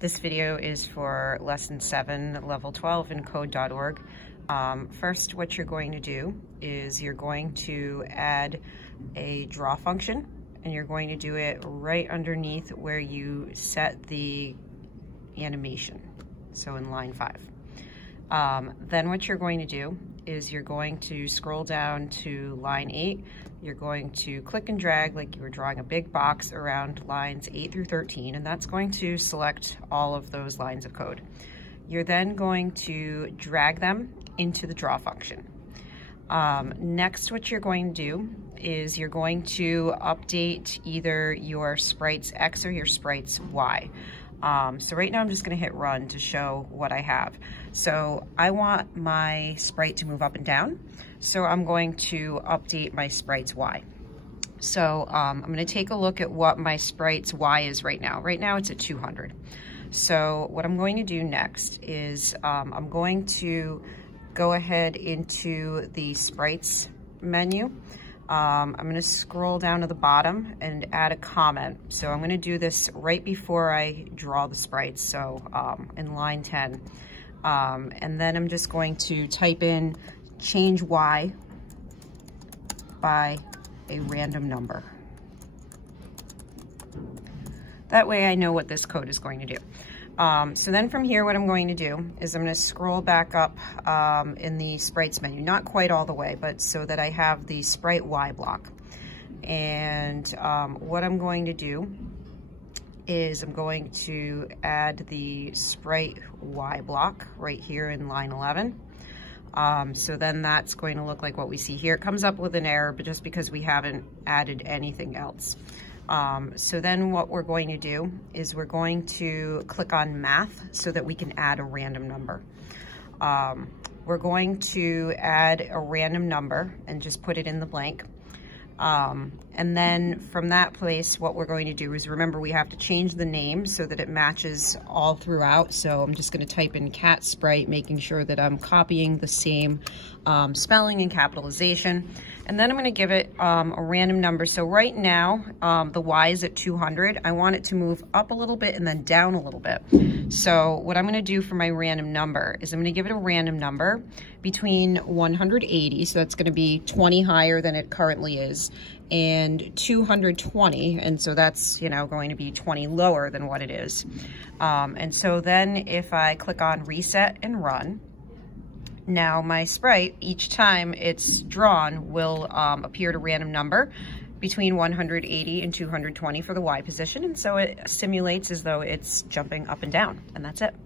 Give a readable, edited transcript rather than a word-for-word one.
This video is for Lesson 7, Level 12 in Code.org. First, what you're going to do is you're going to add a draw function, and you're going to do it right underneath where you set the animation, so in line 5. Then what you're going to do is you're going to scroll down to line 8. You're going to click and drag like you were drawing a big box around lines 8 through 13, and that's going to select all of those lines of code. You're then going to drag them into the draw function. Next, what you're going to do is you're going to update either your sprites X or your sprites Y. So right now I'm just going to hit run to show what I have. So I want my sprite to move up and down, so I'm going to update my sprites Y. So I'm going to take a look at what my sprites Y is right now. Right now it's at 200. So what I'm going to do next is I'm going to go ahead into the sprites menu. I'm going to scroll down to the bottom and add a comment. So I'm going to do this right before I draw the sprites, so in line 10. And then I'm just going to type in change Y by a random number. That way I know what this code is going to do. So then from here, what I'm going to do is I'm going to scroll back up in the sprites menu, not quite all the way, but so that I have the sprite Y block. And what I'm going to do is I'm going to add the sprite Y block right here in line 11. So then that's going to look like what we see here. It comes up with an error, but just because we haven't added anything else. So then what we're going to do is we're going to click on math so that we can add a random number. We're going to add a random number and just put it in the blank. And then from that place, what we're going to do is, remember, we have to change the name so that it matches all throughout. So I'm just going to type in cat sprite, making sure that I'm copying the same spelling and capitalization. And then I'm going to give it a random number. So right now, the Y is at 200. I want it to move up a little bit and then down a little bit. So what I'm going to do for my random number is I'm going to give it a random number between 180, so that's going to be 20 higher than it currently is, and 220, and so that's, you know, going to be 20 lower than what it is. And so then if I click on reset and run, now my sprite, each time it's drawn, will appear at a random number between 180 and 220 for the Y position, and so it simulates as though it's jumping up and down, and that's it.